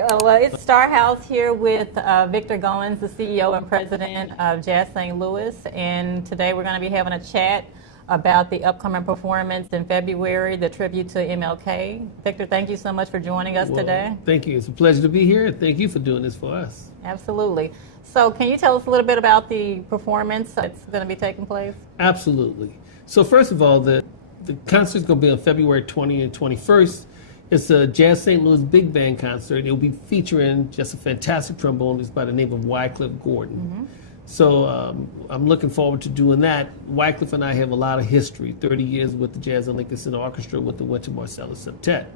right, well, it's Starr Howze here with Victor Goines, the CEO and president of Jazz St. Louis, and today we're going to be having a chat about the upcoming performance in February, the tribute to MLK. Victor, thank you so much for joining us today. Thank you. It's a pleasure to be here. Thank you for doing this for us. Absolutely. So can you tell us a little bit about the performance that's going to be taking place? Absolutely. So first of all, the concert is going to be on February 20th and 21st. It's a Jazz St. Louis big band concert. It'll be featuring just a fantastic trombonist by the name of Victor Goines. Mm-hmm. So I'm looking forward to doing that. Wycliffe and I have a lot of history, 30 years with the Jazz and Lincoln Center Orchestra with the Winter Marcellus Septet.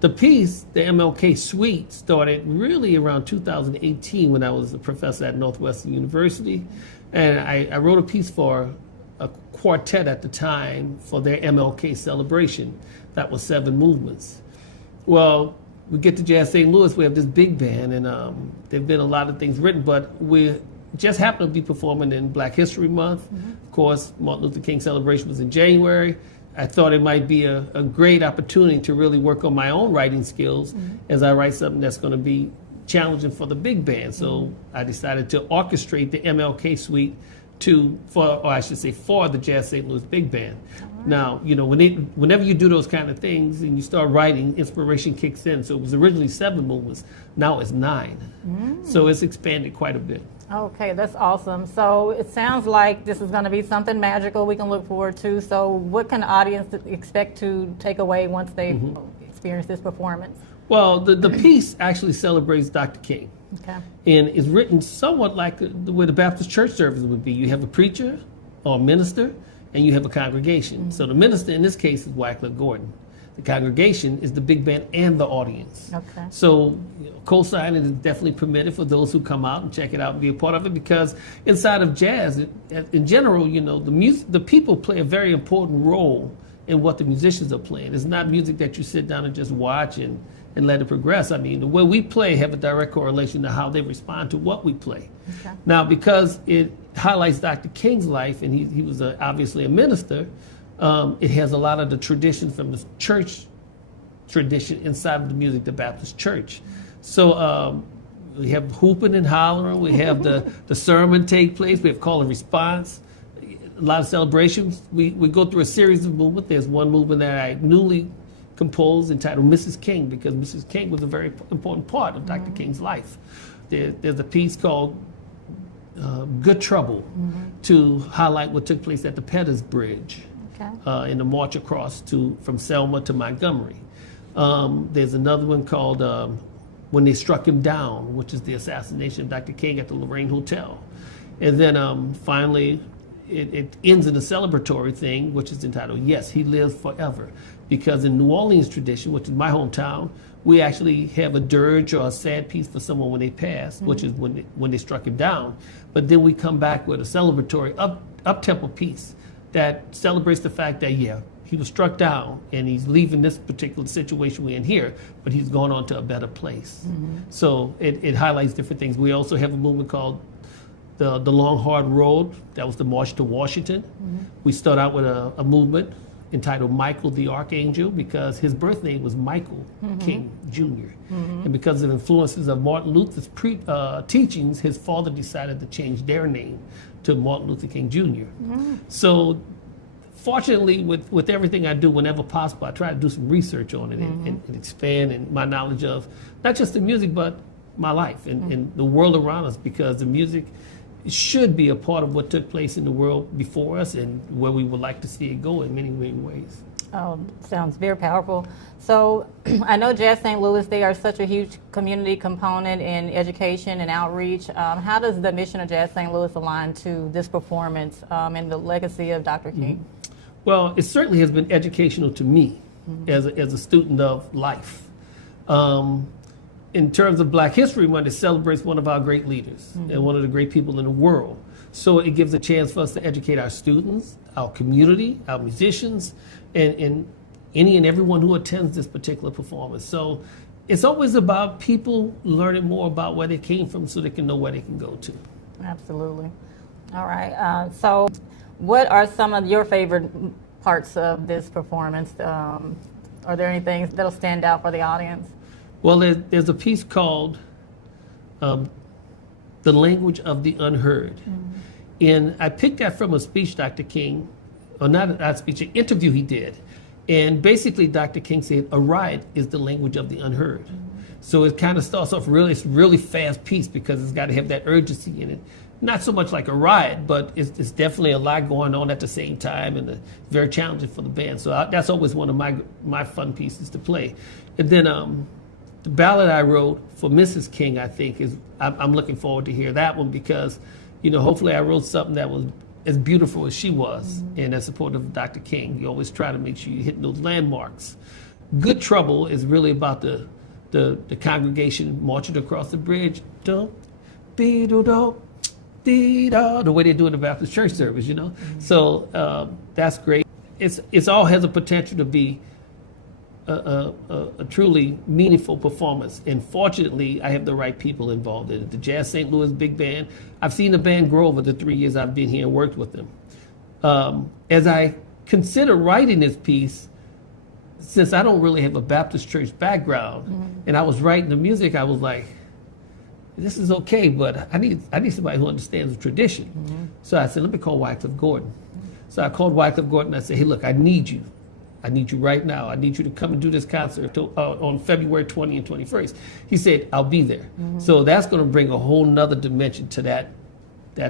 The piece, the MLK Suite, started really around 2018 when I was a professor at Northwestern University. And I wrote a piece for a quartet at the time for their MLK celebration. That was 7 movements. Well, we get to Jazz St. Louis, we have this big band, and there have been a lot of things written, but we just happen to be performing in Black History Month. Mm-hmm. Of course, Martin Luther King celebration was in January. I thought it might be a great opportunity to really work on my own writing skills as I write something that's going to be challenging for the big band. So I decided to orchestrate the MLK Suite for the Jazz St. Louis Big Band. Right. Now, you know, whenever you do those kind of things and you start writing, inspiration kicks in. So it was originally 7 movements, now it's 9. So it's expanded quite a bit. Okay, that's awesome. So it sounds like this is going to be something magical we can look forward to. So what can the audience expect to take away once they experience this performance? Well, the piece actually celebrates Dr. King. Okay. And it's written somewhat like the way the Baptist church service would be. You have a preacher or a minister, and you have a congregation. So the minister in this case is Victor Goines. The congregation is the big band and the audience. Okay. So co-signing is definitely permitted for those who come out and check it out and be a part of it, because inside of jazz, in general, you know, the people play a very important role in what the musicians are playing. It's not music that you sit down and just watch and let it progress. I mean, the way we play have a direct correlation to how they respond to what we play. Okay. Now, because it highlights Dr. King's life, and he was obviously a minister, it has a lot of the tradition from the church tradition inside of the music, the Baptist church. So we have hooping and hollering, we have the sermon take place, we have call and response, a lot of celebrations. We go through a series of movements. There's one movement that I newly composed entitled Mrs. King, because Mrs. King was a very important part of Dr. King's life. There's a piece called Good Trouble to highlight what took place at the Pettus Bridge in the march across from Selma to Montgomery. There's another one called When They Struck Him Down, which is the assassination of Dr. King at the Lorraine Hotel. And then finally, it ends in a celebratory thing, which is entitled Yes, He Lives Forever. Because in New Orleans tradition, which is my hometown, we actually have a dirge or a sad piece for someone when they pass, which is when they struck him down. But then we come back with a celebratory up-tempo piece that celebrates the fact that, yeah, he was struck down and he's leaving this particular situation we're in here, but he's gone on to a better place. So it highlights different things. We also have a movement called the Long Hard Road. That was the March to Washington. We start out with a movement entitled Michael the Archangel, because his birth name was Michael King Jr. And because of influences of Martin Luther's teachings, his father decided to change their name to Martin Luther King Jr. So fortunately, with everything I do, whenever possible, I try to do some research on it and expand my knowledge of not just the music, but my life and the world around us, because the music should be a part of what took place in the world before us and where we would like to see it go in many, many ways. Oh, sounds very powerful. So I know Jazz St. Louis, they are such a huge community component in education and outreach. How does the mission of Jazz St. Louis align to this performance and the legacy of Dr. King? Well, it certainly has been educational to me as a student of life. In terms of Black History Month, it celebrates one of our great leaders and one of the great people in the world. So it gives a chance for us to educate our students, our community, our musicians, and any and everyone who attends this particular performance. So it's always about people learning more about where they came from so they can know where they can go to. Absolutely. All right. So what are some of your favorite parts of this performance? Are there any things that'll stand out for the audience? Well, there's a piece called The Language of the Unheard. And I picked that from a speech Dr. King, or not a speech, an interview he did. And basically Dr. King said, a riot is the language of the unheard. So it kind of starts off it's really fast piece because it's got to have that urgency in it. Not so much like a riot, but it's definitely a lot going on at the same time, and very challenging for the band. So that's always one of my fun pieces to play. And then the ballad I wrote for Mrs. King, I think, I'm looking forward to hear that one because, hopefully I wrote something that was as beautiful as she was, and as supportive of Dr. King. You always try to make sure you're hitting those landmarks. Good Trouble is really about the congregation marching across the bridge. The way they do in the Baptist church service, So that's great. It's all has a potential to be a truly meaningful performance. And fortunately, I have the right people involved in it. The Jazz St. Louis Big Band. I've seen the band grow over the 3 years I've been here and worked with them. As I consider writing this piece, since I don't really have a Baptist church background, and I was writing the music, I was like, this is okay, but I need somebody who understands the tradition. So I said, let me call Wycliffe Gordon. So I called Wycliffe Gordon. I said, hey, look, I need you. I need you right now. I need you to come and do this concert on February 20 and 21st. He said, I'll be there. So that's going to bring a whole nother dimension to that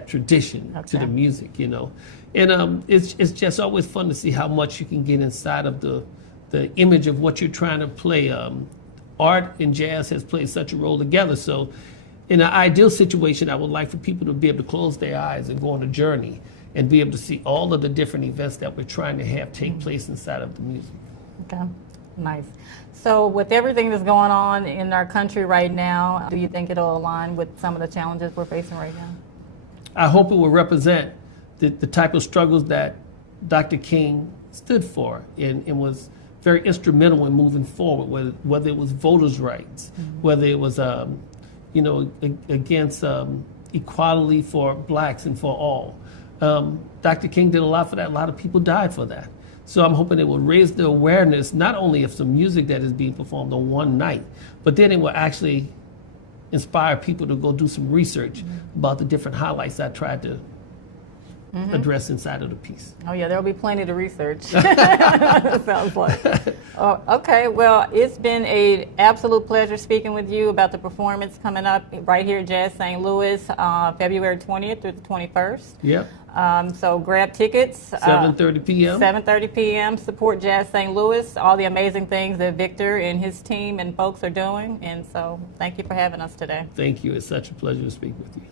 tradition, to the music, And it's just always fun to see how much you can get inside of the image of what you're trying to play. Art and jazz has played such a role together. So in an ideal situation, I would like for people to be able to close their eyes and go on a journey and be able to see all of the different events that we're trying to have take place inside of the music. Okay, nice. So with everything that's going on in our country right now, do you think it'll align with some of the challenges we're facing right now? I hope it will represent the type of struggles that Dr. King stood for and was very instrumental in moving forward, whether it was voters' rights, whether it was against equality for blacks and for all. Dr. King did a lot for that. A lot of people died for that. So I'm hoping it will raise the awareness, not only of some music that is being performed on one night, but then it will actually inspire people to go do some research about the different highlights I tried to address inside of the piece. Oh yeah, there'll be plenty to research. Sounds like. Okay, well, it's been an absolute pleasure speaking with you about the performance coming up right here at Jazz St. Louis, February 20th through the 21st. Yep. So grab tickets. 7:30 p.m. 7:30 p.m. Support Jazz St. Louis, all the amazing things that Victor and his team and folks are doing. And so thank you for having us today. Thank you. It's such a pleasure to speak with you.